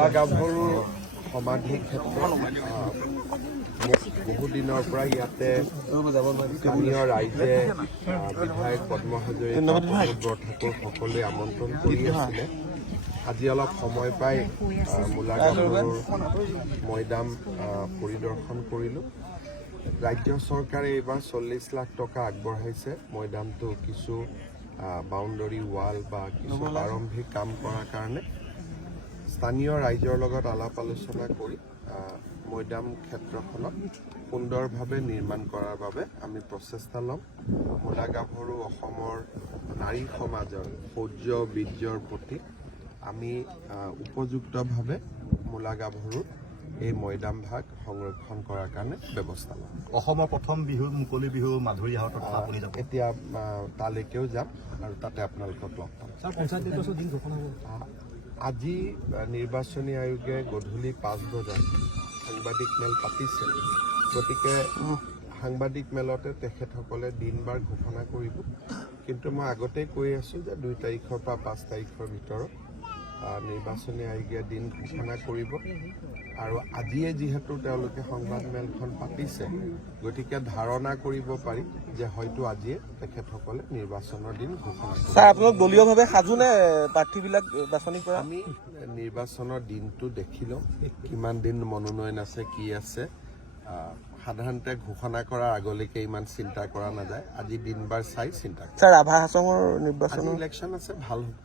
মূলা গাভৰু সমাধি ক্ষেত্ৰত বহু দিনৰ পৰা ইয়াতে স্থানীয় ৰাইজে বিধায়ক পদ্ম হাজৰিকা ঠাকুৰ সকলোৱে আমন্ত্ৰণ কৰি আছিলে। আজি অলপ সময় পাই মূলা গাভৰুৰ মৈদাম পৰিদৰ্শন কৰিলোঁ। ৰাজ্য চৰকাৰে এইবাৰ 40 লাখ টকা আগবঢ়াইছে মৈদামটো কিছু বাউণ্ডৰী ৱাল বা কিছু প্ৰাৰম্ভিক কাম কৰাৰ কাৰণে। স্থানীয় ৰাইজৰ লগত আলাপ আলোচনা কৰি মৈদাম ক্ষেত্ৰখনক সুন্দৰভাৱে নিৰ্মাণ কৰাৰ বাবে আমি প্ৰচেষ্টা ল'ম। মূলা গাভৰু অসমৰ নাৰী সমাজৰ শৌৰ্য বীৰ্যৰ প্ৰতীক। আমি উপযুক্তভাৱে মূলা গাভৰু এই মৈদাম ভাগ সংৰক্ষণ কৰাৰ কাৰণে ব্যৱস্থা ল'ম। অসমৰ প্ৰথম বিহু মুকলি বিহু মাধুৰী হাটত আপুনি যাব? এতিয়া তালৈকেও যাম আৰু তাতে আপোনালোকক লগ পাম। আজি নিৰ্বাচনী আয়োগে গধূলি 5 বজাত সাংবাদিক মেল পাতিছে। গতিকে সাংবাদিক মেলতে তেখেতসকলে দিন বাৰ ঘোষণা কৰিব। কিন্তু মই আগতেই কৈ আছোঁ যে 2 তাৰিখৰ পৰা 5 তাৰিখৰ ভিতৰত নিৰ্বাচনী আয়োগে দিন ঘোষণা কৰিব। আৰু আজিয়ে যিহেতু তেওঁলোকে সংবাদ মেলখন পাতিছে, গতিকে ধাৰণা কৰিব পাৰি যে হয়তো আজিয়ে তেখেতসকলে নিৰ্বাচনৰ দিন ঘোষণা কৰিব। ছাৰ, আপোনালোক দলীয়ভাৱে সাজুনে প্ৰাৰ্থীবিলাক বাছনি কৰা? আমি নিৰ্বাচনৰ দিনটো দেখি লওঁ, কিমান দিন মনোনয়ন আছে, কি আছে। সাধাৰণতে ঘোষণা কৰাৰ আগলৈকে ইমান চিন্তা কৰা নাযায়। আজি দিন বাৰ চাই চিন্তা কৰা। ছাৰ, ৰাভা হাছঙৰ নিৰ্বাচন ইলেকশ্যন আছে, ভাল হ'ব।